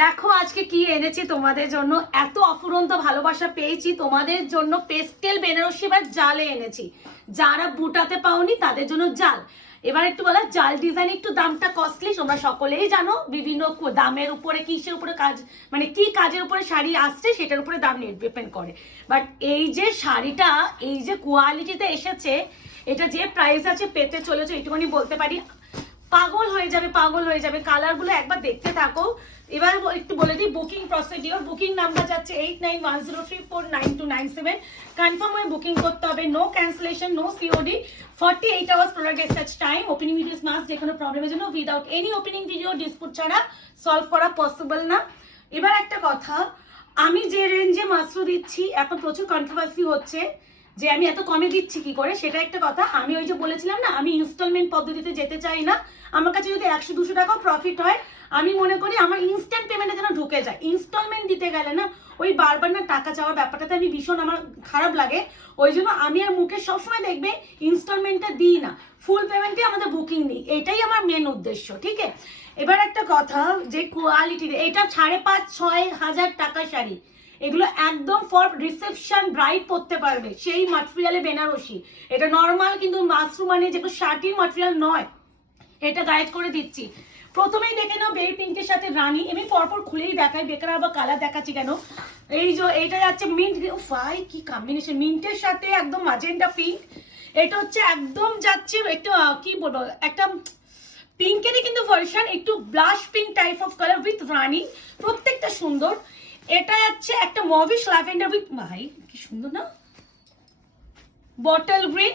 দেখো আজকে কি এনেছি তোমাদের জন্য। এত অফুরন্ত ভালোবাসা পেয়েছি তোমাদের জন্য। পেস্টেল বেনারসি বা জালে এনেছি। যারা বুটাতে পাওনি তাদের জন্য জাল। এবার একটু বলা, জাল ডিজাইন একটু দামটা কস্টলি, তোমরা সকলেই জানো। বিভিন্ন দামের উপরে, কিসের উপরে কাজ, মানে কি কাজের উপরে শাড়ি আসছে সেটার উপরে দাম ডিপেন্ড করে। বাট এই যে শাড়িটা, এই যে কোয়ালিটিতে এসেছে, এটা যে প্রাইস আছে পেতে চলেছে, এইটুকুনি বলতে পারি। পাগল হয়ে যাবে, পাগল হয়ে যাবে। কালারগুলো একবার দেখতে থাকো। এবার একটু বলে দিই বুকিং প্রসিডিওর। বুকিং নাম্বার যাচ্ছে 8910349297। কনফার্ম হয়ে বুকিং করতে হবে। No cancellation, no COD. 48 hours product exchange time. Opening videos must, যে কোনো প্রবলেমের জন্য without any opening video dispute ছাড়া সলভ করা পসিবল না। এবার একটা কথা, আমি যে রেঞ্জে মাত্র দিচ্ছি, এখন প্রচুর কন্ট্রোভার্সি হচ্ছে যে আমি এত কমে দিচ্ছি কি করে, সেটা একটা কথা। আমি ওই যে বলেছিলাম না, আমি ইনস্টলমেন্ট পদ্ধতিতে যেতে চাই না। আমার কাছে যদি 100-200 টাকাও প্রফিট হয়, আমি মনে করি আমার ইনস্ট্যান্ট পেমেন্টে যেন ঢুকে যায়। ইনস্টলমেন্ট দিতে গেলে না, ওই বারবার না টাকা চাওয়ার ব্যাপারটাতে আমি ভীষণ আমার খারাপ লাগে। ওই জন্য আমি আর মুখে সবসময় দেখবে ইনস্টলমেন্টটা দিই না, ফুল পেমেন্টে আমাদের বুকিং নিই। এটাই আমার মেন উদ্দেশ্য, ঠিক আছে। এবার একটা কথা, যে কোয়ালিটি, এটা 5,500-6 হাজার টাকা শাড়ি। এগুলো একদম ফর রিসেপশন, ব্রাইড পরতে পারবে সেই মাটেরিয়ালে বেনারসি। এটা নর্মাল কিন্তু মাশরুম মানে যেগুলো শার্টির মাটেরিয়াল নয়, এটা গাইড করে দিচ্ছি। প্রথমেই দেখে নাও বেবি পিঙ্কের সাথে রানী। আমি পরপর খুলেই দেখাই, বেকার আবার কালার দেখাচ্ছি কেন। এই যে এটা যাচ্ছে মিন্ট, ফাই কি কম্বিনেশন, মিন্টের সাথে একদম ম্যাজেন্টা পিঙ্ক। এটা হচ্ছে একদম যাচ্ছে একটু কি বলবো, একটা পিঙ্কেরই কিন্তু ভার্সন, একটু blush pink type of colour with rani. প্রত্যেকটা সুন্দর। এটা যাচ্ছে একটা মভিশ ল্যাভেন্ডার উইথ, ভাই কি সুন্দর না, বটল গ্রিন।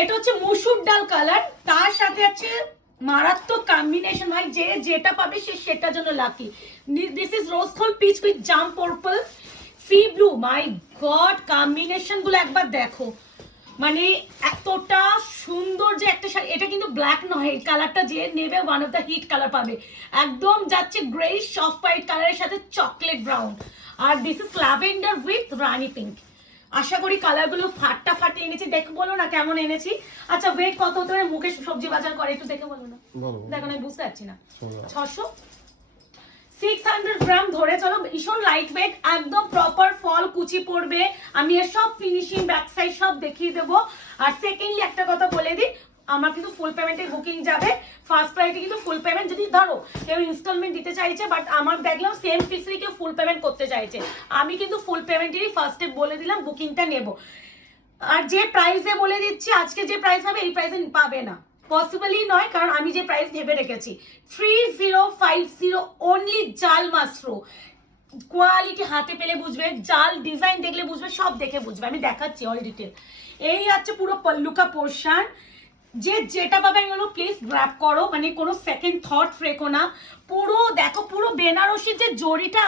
এটা হচ্ছে মুসুর ডাল কালার, তার সাথে আছে মারাত্মক কম্বিনেশন। ভাই যে যেটা পাবে সে সেটার জন্য lucky. This is rose gold peach with জাম purple sea blue. My god, combination গুলো একবার দেখো, মানে এতটা সুন্দর যে একটা শাড়ি। এটা কিন্তু ব্ল্যাক নয়, এই কালারটা যে নেবে one of the hit colour পাবে। একদম যাচ্ছে গ্রেইশ অফ হোয়াইট কালারের সাথে চকলেট ব্রাউন। আর this is lavender with rani pink. আশা করি কালারগুলো ফাটে এনেছি। দেখে বলো না কেমন এনেছি। আচ্ছা ওয়েট কত হতে পারে, মুকেশ সবজি বাজার করে, একটু দেখে বলো না। দেখো না, বুঝতে পারছি না। 600 গ্রাম ধরে চলো, ভীষণ লাইট ওয়েট, একদম প্রপার ফল কুচি পড়বে। আমি এর সব ফিনিশিং ব্যাক সাইড সব দেখিয়ে দেবো। আর সেকেন্ডলি একটা কথা বলে দিই, আমার কিন্তু ফুল পেমেন্টের বুকিং যাবে। ফার্স্ট প্রাইসে কিন্তু ফুল পেমেন্ট, যদি ধরো কেউ ইনস্টলমেন্ট দিতে চাইছে, বাট আমার দেখলাম সেম পিসেরই কেউ ফুল পেমেন্ট করতে চাইছে, আমি কিন্তু ফুল পেমেন্টেরই ফার্স্টে বলে দিলাম বুকিংটা নেব। আর যে প্রাইসে বলে দিচ্ছি, আজকে যে প্রাইস হবে এই প্রাইসে পাবে না, পসিবলই নয়, কারণ আমি যে প্রাইস ভেবে রেখেছি 3050 অনলি। জাল মাশরু কোয়ালিটি হাতে পেলে বুঝবে, জাল ডিজাইন দেখলে বুঝবে, সব দেখে বুঝবে। আমি দেখাচ্ছি অল ডিটেল। এই আছে পুরো পল্লুকা পোর্শন। যে যেটা পাবে আমি বলবো প্লিজ গ্র্যাব করো, মানে কোনো সেকেন্ড থট রেখো না। পুরো দেখো, পুরো বেনারসির যে জরিটা,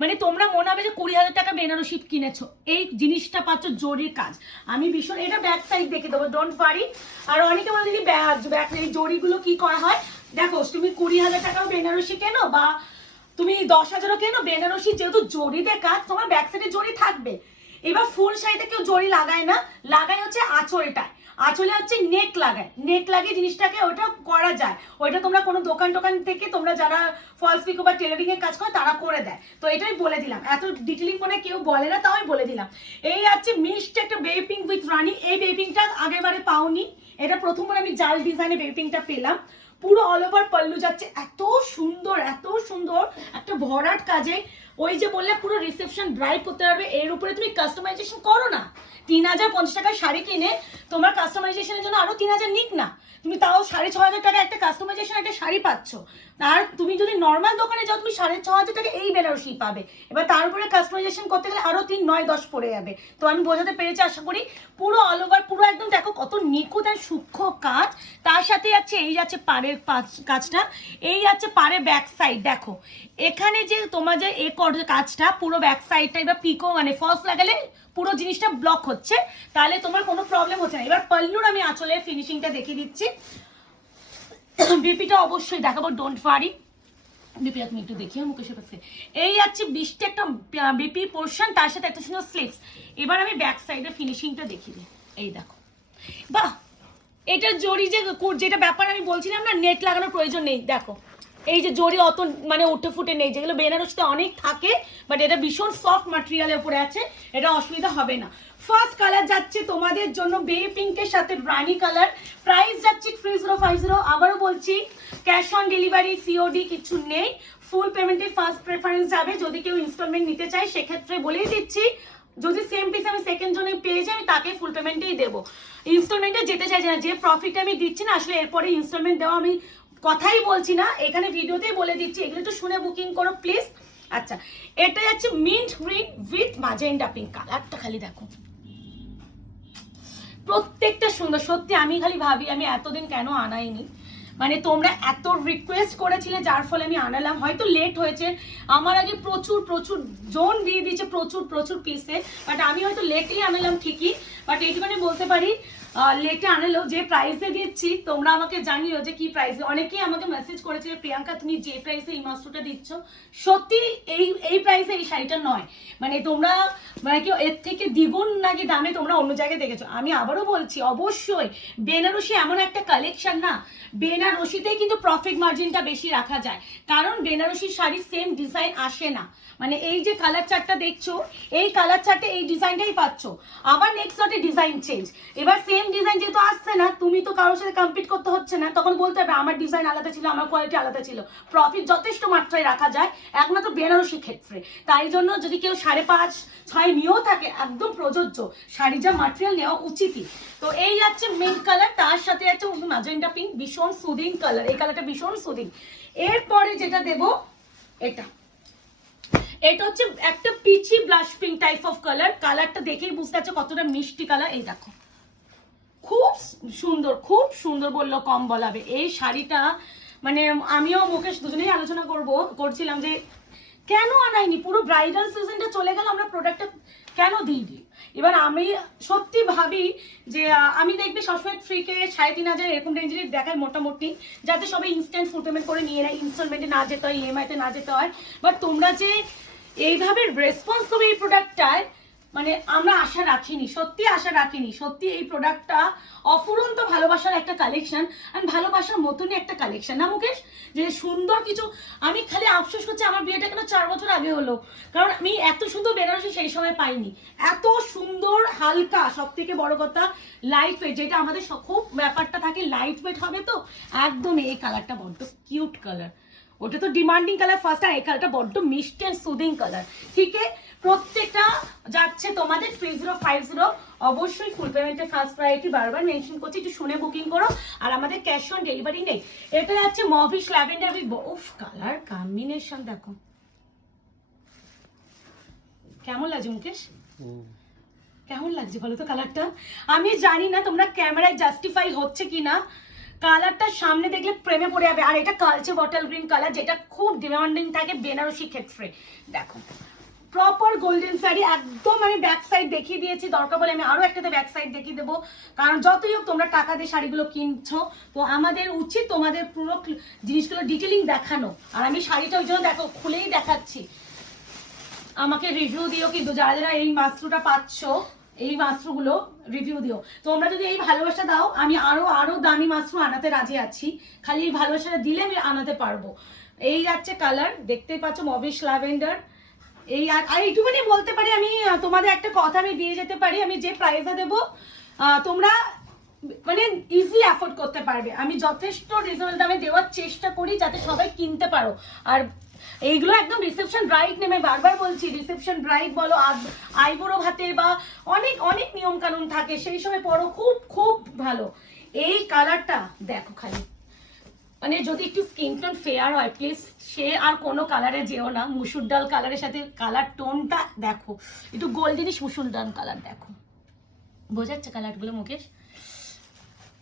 মানে তোমরা মনে হবে যে 20,000 টাকা বেনারসি কিনেছো, এই জিনিসটা পাচ্ছ জরির কাজ। আমি ভীষণ, এটা ব্যাক সাইড দেখে দেবো, ডোন্ট ওয়ারি। আর অনেকে বলে দিদি ব্যাক এই জরিগুলো কি করা হয়, দেখো তুমি 20,000 টাকাও বেনারসি কেনো বা তুমি 10,000ও কেনো, বেনারসি যেহেতু জরিতে কাজ, তোমার ব্যাক সাইডে জরি থাকবে। এবার ফুল শাড়িতে কেউ জরি লাগায় না, লাগায় হচ্ছে আঁচলটায়। আঁচলে হচ্ছে নেট লাগায়, নেট লাগিয়ে জিনিসটাকে ওটা করা যায়। ওইটা তোমরা কোনো দোকান থেকে তোমরা যারা ফলস পিকো বা টেলারিং এর কাজ করে তারা করে দেয়। তো এটাই বলে দিলাম, এত ডিটেলিং করে কেউ বলে না, তাও আমি বলে দিলাম। এই আছে মিষ্টি একটা বেবি পিঙ্ক উইথ রানি। এই বেবি পিঙ্কটা আগের বারে পাওনি, এটা প্রথমবার আমি জাল ডিজাইনে বেবি পিঙ্কটা পেলাম। পুরো অল ওভার পল্লু যাচ্ছে, এত সুন্দর, এত সুন্দর একটা ভরাট কাজে। ওই যে বললে পুরো রিসেপশন ব্রাইড করতে পারবে, এর উপরে তুমি কাস্টমাইজেশন করো না। 3,050 টাকার শাড়ি কিনে তোমার কাস্টমাইজেশনের জন্য আরো 3,000 নিক না, তুমি তাও 6,500 টাকা একটা কাস্টমাইজেশন একটা শাড়ি পাচ্ছ। আর তুমি যদি নর্মাল দোকানে যাও, তুমি 6,500 টাকা এই বেনারসি পাবে। এবার তার উপরে কাস্টমাইজেশন করতে গেলে আরো 3, 9, 10 পড়ে যাবে। তো আমি বোঝাতে পেরেছি আশা করি। পুরো অল ওভার পুরো একদম দেখো কত নিখুঁত আর সূক্ষ্ম কাজ। তার সাথে যাচ্ছে এই যাচ্ছে পাড়ের কাজটা, এই যাচ্ছে পাড়ের ব্যাক সাইড। দেখো এখানে যে তোমার যে কাজটা পুরো ব্যাক সাইডটা, এবার পিকো মানে ফলস লাগালে পুরো জিনিসটা ব্লক হচ্ছে, তাহলে তোমার কোনো প্রবলেম হচ্ছে না। এবার পল্লুর আমি আঁচলে ফিনিশিংটা দেখিয়ে দিচ্ছি। বিপিটা অবশ্যই দেখাবো, ডোন্ট ওয়ারি। বিপিটা তুমি একটু দেখিও মুকেশের কাছে। এই যাচ্ছে 20টা একটা বিপি পোর্শন, তার সাথে একটা সুন্দর স্লিভস। এবার আমি ব্যাক সাইডের ফিনিশিংটা দেখিয়ে দিই। এই দেখো, বাহ, এটা জরি যে যেটা ব্যাপার আমি বলছিলাম না, নেট লাগানোর প্রয়োজন নেই। দেখো এই যে জড়ি অত মানে উঠে ফুটে নেই, যেগুলো বেনারসিতে অনেক থাকে, বাট এটা ভীষণ সফট ম্যাটেরিয়ালের উপরে আছে, এটা অসুবিধা হবে না। ফার্স্ট কালার যাচ্ছে তোমাদের জন্য বেবি পিঙ্কের সাথে রানি কালার, প্রাইস যাচ্ছে 3050। আবারও বলছি ক্যাশ অন ডেলিভারি সিওডি কিছু নেই, ফুল পেমেন্টের ফার্স্ট প্রেফারেন্স যাবে। যদি কেউ ইনস্টলমেন্ট নিতে চায় সেক্ষেত্রে বলেই দিচ্ছি, যদি সেম পিস আমি সেকেন্ড জনে পেয়ে যাই আমি তাকে ফুল পেমেন্টেই দেবো, ইনস্টলমেন্টে যেতে চাইছি না। যে প্রফিট আমি দিচ্ছি না আসলে এরপরে ইনস্টলমেন্ট দেওয়া আমি কথাই বলছি না, এখানে ভিডিওতেই বলে দিচ্ছি, এগুলো একটু শুনে বুকিং করো প্লিজ। আচ্ছা, এটা যাচ্ছে mint green with magenta pink, কালারটা খালি দেখো, প্রত্যেকটা সুন্দর। সত্যি আমি খালি ভাবি আমি এতদিন কেন আনাইনি, মানে তোমরা এত রিকোয়েস্ট করেছিলে যার ফলে আমি আনালাম। হয়তো লেট হয়েছে, আমার আগে প্রচুর প্রচুর জোন দিয়ে দিয়েছে প্রচুর প্রচুর পিসে, বাট আমি হয়তো লেটই আনালাম ঠিকই, বাট এইটুখানি বলতে পারি লেটে আনালেও যে প্রাইসে দিচ্ছি তোমরা আমাকে জানিও যে কি প্রাইসে। অনেকেই আমাকে মেসেজ করেছে প্রিয়াঙ্কা তুমি যে প্রাইসে এই মাস্টারটা দিচ্ছ সত্যি এই প্রাইসে এই শাড়িটা নয়, মানে তোমরা মানে কি এর থেকে দ্বিগুণ নাকি দামে তোমরা অন্য জায়গায় দেখেছো। আমি আবারও বলছি অবশ্যই বেনারসি এমন একটা কালেকশন না, বেনারসিতেই কিন্তু প্রফিট মার্জিনটা বেশি রাখা যায়, কারণ বেনারসির শাড়ির সেম ডিজাইন আসে না। মানে এই যে কালার চার্টটা দেখছো এই কালার চার্টে এই ডিজাইনটাই পাচ্ছ, আবার নেক্সট লটে ডিজাইন চেঞ্জ। এবার সেম ডিজাইন যেহেতু আসছে না, তুমি তো কারোর সাথে কম্পিট করতে হচ্ছে না, তখন বলতে হবে আমার ডিজাইন আলাদা ছিল, আমার কোয়ালিটি আলাদা ছিল। প্রফিট যথেষ্ট মাত্রায় রাখা যায় একমাত্র বেনারসি ক্ষেত্রে। তাই জন্য যদি কেউ 5.5 6 নিয়েও থাকে একদম প্রযোজ্য, শাড়ি যা মাটেরিয়াল নেওয়া উচিতই। তো এই যাচ্ছে মিন্ট কালার, তার সাথে যাচ্ছে ম্যাজেন্টা পিঙ্ক, ভীষণ সুদিং কালার, এই কালারটা ভীষণ সুদিং। এরপরে যেটা দেব এটা হচ্ছে একটা peachy blush pink type of colour, কালারটা দেখেই বুঝতে পারছো কতটা মিষ্টি কালার। এই দেখো খুব সুন্দর বললো কম বলাবে। এই শাড়িটা মানে আমিও মুকেশ দুজনেই আলোচনা করছিলাম যে কেন আনাইনি, পুরো ব্রাইডাল সিজনটা চলে গেল আমরা প্রোডাক্টটা কেন দিইনি। এবার আমি সত্যি ভাবি যে আমি দেখবি সবসময় 3K 3500 এরকম রেঞ্জের দেখায় মোটামুটি, যাতে সবাই ইনস্ট্যান্ট ফুল পেমেন্ট করে নিয়ে নেয়, ইনস্টলমেন্টে না যেতে হয়, ইএমআইতে না যেতে হয়। বাট তোমরা যে এইভাবে রেসপন্স করবে এই প্রোডাক্টটায়, মানে আমরা আশা রাখিনি, সত্যি আশা রাখিনি। সত্যি এই প্রোডাক্টটা অফুরন্ত ভালোবাসার একটা কালেকশন, আর ভালোবাসার মতনই একটা কালেকশন না মুকেশ, যে সুন্দর কিছু। আমি খালি আফসোস করছি আমার বিয়েটা কেন 4 বছর আগে হলো, কারণ আমি এত সুন্দর বেনারসি সেই সময় পাইনি। এত সুন্দর হালকা, সব থেকে বড় কথা লাইট ওয়েট, যেটা আমাদের খুব ব্যাপারটা থাকে লাইট ওয়েট হবে। তো একদম এই কালারটা বড্ড কিউট কালার, ওটা তো ডিমান্ডিং কালার ফার্স্ট, আর এই কালারটা বড্ড মিষ্টি অ্যান্ড সুদিং কালার। ঠিক আছে, প্রত্যেকটা যাচ্ছে তোমাদের 3050। অবশ্যই ফুল পেমেন্টের ফার্স্ট প্রায়োরিটি বারবার মেনশন করছি, একটু শুনে বুকিং করো। আর আমাদের ক্যাশ অন ডেলিভারি নেই। এটা যাচ্ছে মভিশ ল্যাভেন্ডার উইথ উফ, কালার কম্বিনেশন দেখো কেমন লাগছে মুকেশ, কেমন লাগছে বলো তো কালারটা। আমি জানি না তোমরা ক্যামেরায় জাস্টিফাই হচ্ছে কিনা, কালারটা সামনে দেখলে প্রেমে পড়ে যাবে। আর এটা কালচে বটল গ্রিন কালার, যেটা খুব ডিমান্ডিং থাকে বেনারসি ক্ষেত্রে। দেখো প্রপার গোল্ডেন শাড়ি, একদম আমি ব্যাক সাইড দেখিয়ে দিয়েছি, দরকার বলে আমি আরো একটাতে ব্যাক সাইড দেখিয়ে দেবো, কারণ যতই হোক তোমরা টাকা দিয়ে শাড়িগুলো কিনছো, তো আমাদের উচিত তোমাদের পুরো জিনিসগুলো ডিটেলিং দেখানো। আর আমি শাড়িটা ওই জন্য দেখো খুলেই দেখাচ্ছি, আমাকে রিভিউ দিও কিন্তু যারা যারা এই মাস্ট্রুটা পাচ্ছ, এই মাস্ট্রুগুলো রিভিউ দিও। তোমরা যদি এই ভালোবাসা দাও আমি আরো দামি মাস্ট্রু আনাতে রাজি আছি, খালি এই ভালোবাসাটা দিলে আমি আনাতে পারবো। এই যাচ্ছে কালার, দেখতেই পাচ্ছ মভিশ ল্যাভেন্ডার। এই আর এইটুকুনি বলতে পারি আমি, তোমাদের একটা কথা আমি দিয়ে যেতে পারি, আমি যে প্রাইসে দেবো তোমরা মানে ইজিলি অ্যাফোর্ড করতে পারবে। আমি যথেষ্ট রিজনেবল দামে দেওয়ার চেষ্টা করি যাতে সবাই কিনতে পারো। আর এইগুলো একদম রিসেপশন ব্রাইড নেমে, বারবার বলছি রিসেপশন ব্রাইড বলো, আইবুড়ো ভাতে বা অনেক অনেক নিয়ম কানুন থাকে, সেই সময় পরো, খুব খুব ভালো। এই কালারটা দেখো খালি, মানে যদি একটু স্কিন টোন ফেয়ার হয় প্লিজ সে আর কোনো কালারে যেও না, মুসুর ডাল কালারের সাথে কালার টোনটা দেখো, একটু গোল্ডেনিশ মুসুর ডাল কালার দেখো, বোঝাচ্ছে কালারগুলো মুকেশ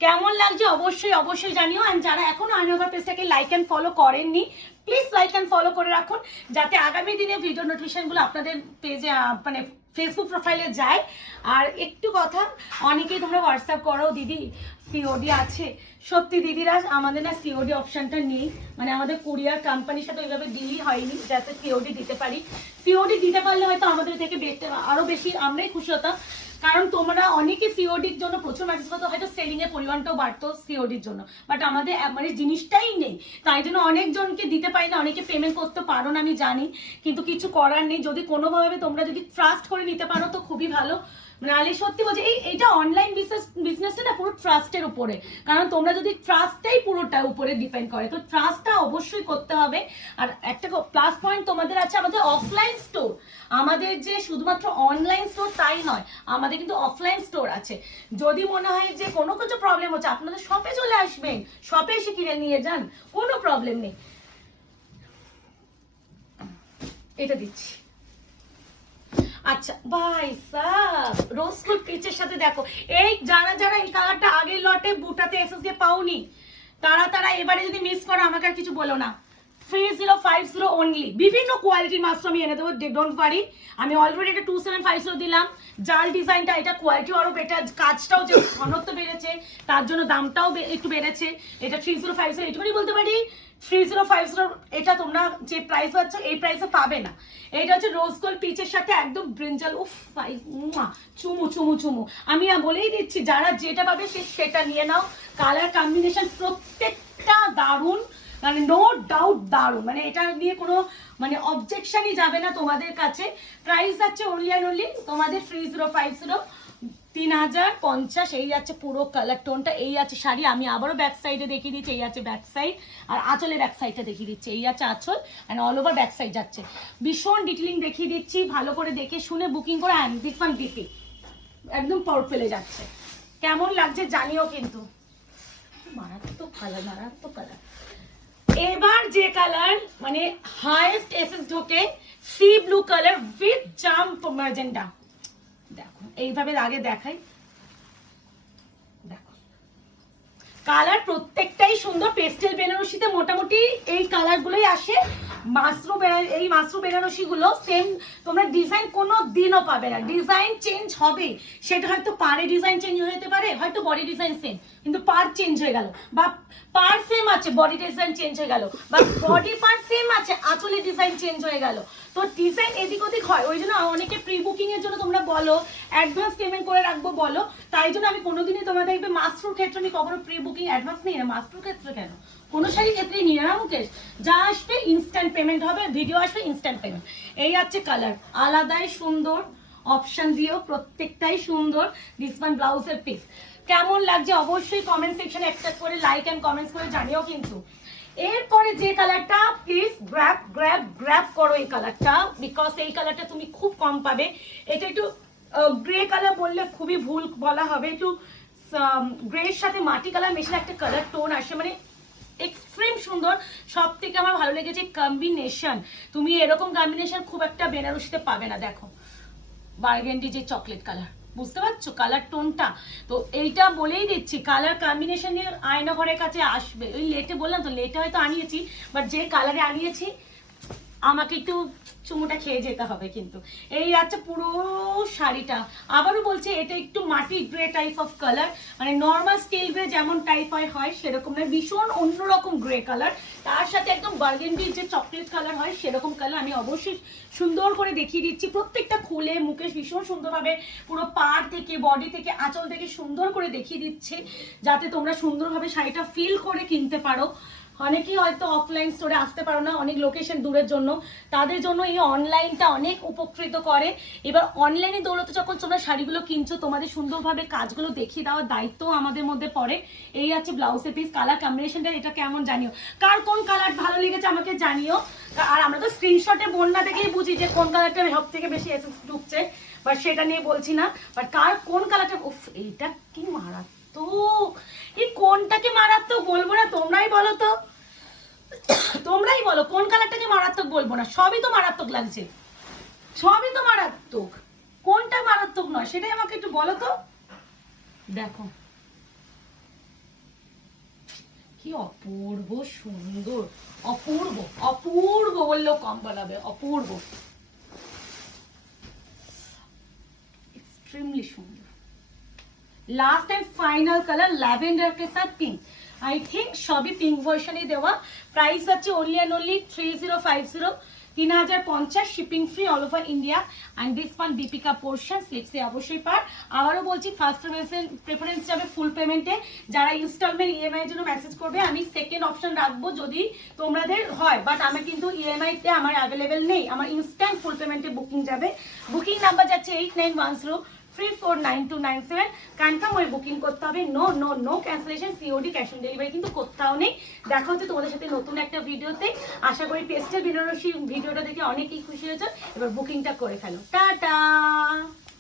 কেমন লাগছে অবশ্যই অবশ্যই জানিও। আর যারা এখনো আইনগর পেজটাকে লাইক অ্যান্ড ফলো করেননি প্লিজ লাইক অ্যান্ড ফলো করে রাখুন, যাতে আগামী দিনে ভিডিও নোটিফিকেশনগুলো আপনাদের পেজে মানে ফেসবুক প্রোফাইলে যায়। আর একটু কথা, অনেকেই তোমরা হোয়াটসঅ্যাপ করো দিদি সিওডি আছে, সত্যি দিদিরা আমাদের না সিওডি অপশনটা নেই, মানে আমাদের কুরিয়ার কোম্পানির সাথে ওইভাবে ডিলই হয়নি যাতে সিওডি দিতে পারি। সিওডি দিতে পারলে হয়তো আমাদের থেকে আরো বেশি আমরাই খুশি হতাম, কারণ তোমরা অনেকে সিওডির জন্য প্রচুর মেসেজ করতো, হয়তো সেলিং এর পরিমাণটাও বাড়তো সিওডির জন্য, বাট আমাদের মানে জিনিসটাই নেই, তাই জন্য অনেকজনকে দিতে পারি না, অনেকে পেমেন্ট করতে পারো না আমি জানি, কিন্তু কিছু করার নেই। যদি কোনোভাবে তোমরা যদি ট্রাস্ট করে নিতে পারো তো খুবই ভালো। নাহলে সত্যি বলছি এইটা অনলাইন বিজনেসটা না পুরো ট্রাস্টের উপরে, কারণ তোমরা যদি ট্রাস্টটাই পুরোটা উপরে ডিপেন্ড করে, তো ট্রাস্টটা অবশ্যই করতে হবে। আর একটা প্লাস পয়েন্ট তোমাদের আছে, আমাদের অফলাইন স্টোর, আমাদের যে শুধুমাত্র অনলাইন স্টোর তাই নয়, আমাদের কিন্তু অফলাইন স্টোর আছে। যদি মনে হয় যে কোনো কিছু প্রবলেম হচ্ছে, আপনাদের শপে চলে আসবেন, শপে এসে কিনে নিয়ে যান, কোনো প্রবলেম নেই। এটা দিচ্ছি। আচ্ছা ভাই সাব রোজ গোল্ড পিচের সাথে দেখো, এই যারা যারা এই কালারটা আগের লটে বুটাতে এসএস দিয়ে পাওনি, তারা এবারে যদি মিস করো আমাকে আর কিছু বলো না। 3050 অনলি, বিভিন্ন কোয়ালিটির মাস্ক আমি এনে দেবো, ডোন্ট ওয়ারি। আমি অলরেডি এটা 2750 দিলাম। জাল ডিজাইনটা, এটা কোয়ালিটি আরো বেটার, কাজটাও যে ঘনত্ব বেড়েছে তার জন্য দামটাও একটু বেড়েছে। এটা 3050, এটুকুনি বলতে পারি 3050 এটা তোমরা যে প্রাইস পাচ্ছ এই প্রাইসে পাবে না। এটা হচ্ছে রোজ গোল্ড পিচের সাথে একদম ব্রিঞ্জাল, উফ ভাই চুমু চুমু চুমু। আমি বলেই দিচ্ছি, যারা যেটা পাবে সেটা নিয়ে নাও। কালার কম্বিনেশন প্রত্যেকটা দারুণ, মানে নো ডাউট দারুণ, মানে এটা নিয়ে কোনো মানে অবজেকশনই যাবে না তোমাদের কাছে। প্রাইস যাচ্ছে অনলি অ্যান্ড অনলি তোমাদের 3050, 3050। এই যাচ্ছে পুরো কালার টোনটা, এই আছে শাড়ি। আমি আবারও ব্যাক সাইডে দেখিয়ে দিচ্ছি, এই আছে ব্যাক সাইড, আর আঁচলের ব্যাক সাইডটা দেখিয়ে দিচ্ছি, এই আছে আঁচল and all over back side যাচ্ছে। ভীষণ ডিটেলিং দেখিয়ে দিচ্ছি, ভালো করে দেখে শুনে বুকিং করে। অ্যান্ড দিস ওয়ান ডিপি একদম পারপেলে যাচ্ছে, কেমন লাগছে জানিও কিন্তু, মারাত্মক কালার, মারাত্মক কালার। এবার যে কালার মানে হাইয়েস্ট এসএস ঢোকে, C blue colour with jump magenta. দেখো এইভাবে আগে দেখাই, দেখো কালার প্রত্যেকটাই সুন্দর। পেস্টেল বেনারসিতে মোটামুটি এই কালার গুলোই আসে। এই মাশরু বেনারসি গুলো সেম, তোমরা ডিজাইন কোনো দিনও পাবে না, ডিজাইন চেঞ্জ হবে। সেটা হয়তো পারে ডিজাইন চেঞ্জ হয়ে যেতে পারে, হয়তো বডি ডিজাইন সেম কিন্তু পার চেঞ্জ হয়ে গেল, বা পার সেম আছে বডি ডিজাইন চেঞ্জ হয়ে গেল, বা বডি পার সেম আছে আঁচলের ডিজাইন চেঞ্জ হয়ে গেল। তো ডিজাইন এদিক ওদিক হয়, ওই জন্য অনেকে প্রি বুকিং এর জন্য তোমরা বলো অ্যাডভান্স পেমেন্ট করে রাখবো বলো, তাই জন্য আমি কোনোদিনই তোমরা দেখবে মাশরুর ক্ষেত্রে আমি কখনো প্রি বুকিং অ্যাডভান্স নিই না। মাশরুর ক্ষেত্রে কেন, কোনো শাড়ির ক্ষেত্রেই নিয়ে না মুকেশ, যা আসবে ইনস্ট্যান্ট পেমেন্ট হবে, ভিডিও আসবে ইনস্ট্যান্ট পেমেন্ট। এই আছে কালার, আলাদাই সুন্দর অপশন দিও, প্রত্যেকটাই সুন্দর। দিস ওয়ান ব্লাউজের পিস কেমন লাগছে অবশ্যই কমেন্ট সেকশনে একটা করে লাইক এন্ড কমেন্টস করে জানিও কিন্তু। এরপরে যে কালারটা, প্লিজ গ্র্যাব গ্র্যাব গ্র্যাব করো এই কালারটা, বিকজ এই কালারটা তুমি খুব কম পাবে। এটা একটু গ্রে কালার বললে খুবই ভুল বলা হবে, একটু গ্রের সাথে মাটি কালার মেশানো একটা কালার টোন আসে, মানে এক্সট্রিম সুন্দর। সব থেকে আমার ভালো লেগেছে কম্বিনেশন, তুমি এরকম কম্বিনেশন খুব একটা বেনারসিতে পাবে না। দেখো বার্গেন্ডি যে চকলেট কালার, বুঝতে পারছো কালার টোনটা? তো এইটা বলেই দিচ্ছি, কালার কম্বিনেশনের আয়না ঘরের কাছে আসবে। ওই লেটে বললাম তো, লেটে হয়তো আনিয়েছি, বাট যে কালারে আনিয়েছি আমাকে একটু চুমুটা খেয়ে যেতে হবে কিন্তু। এই আছে পুরো শাড়িটা, আবারও বলছি এটা একটু মাটি গ্রে টাইপ অফ কালার, মানে নর্মাল স্টিল গ্রে যেমন টাইপ হয় সেরকম নয়, ভীষণ অন্যরকম গ্রে কালার, তার সাথে একদম বার্গেন্ডির যে চকলেট কালার হয় সেরকম কালার। আমি অবশ্যই সুন্দর করে দেখিয়ে দিচ্ছি, প্রত্যেকটা খুলে মুকেশ ভীষণ সুন্দরভাবে পুরো পাড় থেকে বডি থেকে আঁচল থেকে সুন্দর করে দেখিয়ে দিচ্ছে, যাতে তোমরা সুন্দরভাবে শাড়িটা ফিল করে কিনতে পারো। অনেকেই হয়তো অফলাইন স্টোরে আসতে পারো না, অনেক লোকেশন দূরের জন্য, তাদের জন্য এই অনলাইনটা অনেক উপকৃত করে। এবার অনলাইনে দৌলতে যখন তোমরা শাড়িগুলো কিনছো, তোমাদের সুন্দরভাবে কাজগুলো দেখিয়ে দেওয়ার দায়িত্ব আমাদের মধ্যে পড়ে। এই আছে ব্লাউজের পিস, কালার কম্বিনেশনটা এটা কেমন জানিও, কার কোন কালার ভালো লেগেছে আমাকে জানিও। আর আমরা তো স্ক্রিনশটে বন্যা দেখেই বুঝি যে কোন কালারটা সব থেকে বেশি এসে ঢুকছে, বাট সেটা নিয়ে বলছি না, বাট কার কোন কালারটা, উফ এইটা কি মারাত্মক, এই কোনটাকে মারাত্মক বলবো না, তোমরাই বলো তো, তোমরাই বলো কোন কালারটাকে মারাত্মক বলবো না, সবই তো মারাত্মক লাগছে, সবই তো মারাত্মক, কোনটা মারাত্মক নয় সেটাই আমাকে একটু বলো তো। দেখো কি অপূর্ব সুন্দর, অপূর্ব অপূর্ব বললেও কম বলাবে, অপূর্ব, এক্সট্রিমলি সুন্দর। Last and final colour lavender के साथ पिंक, आई थिंक সবই পিঙ্ক ভার্সনই দেওয়া। প্রাইস আছে only and only 3050, 3050 shipping free all over India. And this one Deepika পোর্শন স্লিপসে অবশ্যই পার। আবারও বলছি ফার্স্ট প্রেফারেন্স যাবে ফুল পেমেন্টে। যারা ইনস্টলমেন্ট ইএমআই এর জন্য মেসেজ করবে আমি সেকেন্ড অপশন রাখবো যদি তোমাদের হয়, বাট আমার কিন্তু ইএমআই তে আমার অ্যাভেলেবেল নেই, আমার ইনস্ট্যান্ট ফুল পেমেন্টে বুকিং যাবে। বুকিং নাম্বার যাচ্ছে 8910349297। কনফার্ম হয়ে বুকিং করতে হবে। No no no cancellation, COD cash on delivery কিন্তু কোথাও নেই। দেখা হচ্ছে তোমাদের সাথে নতুন একটা ভিডিওতে। আশা করি পেস্টের বেনারসি ভিডিওটা দেখে অনেকেই খুশি হয়েছে। এবার বুকিংটা করে ফেলো। টাটা।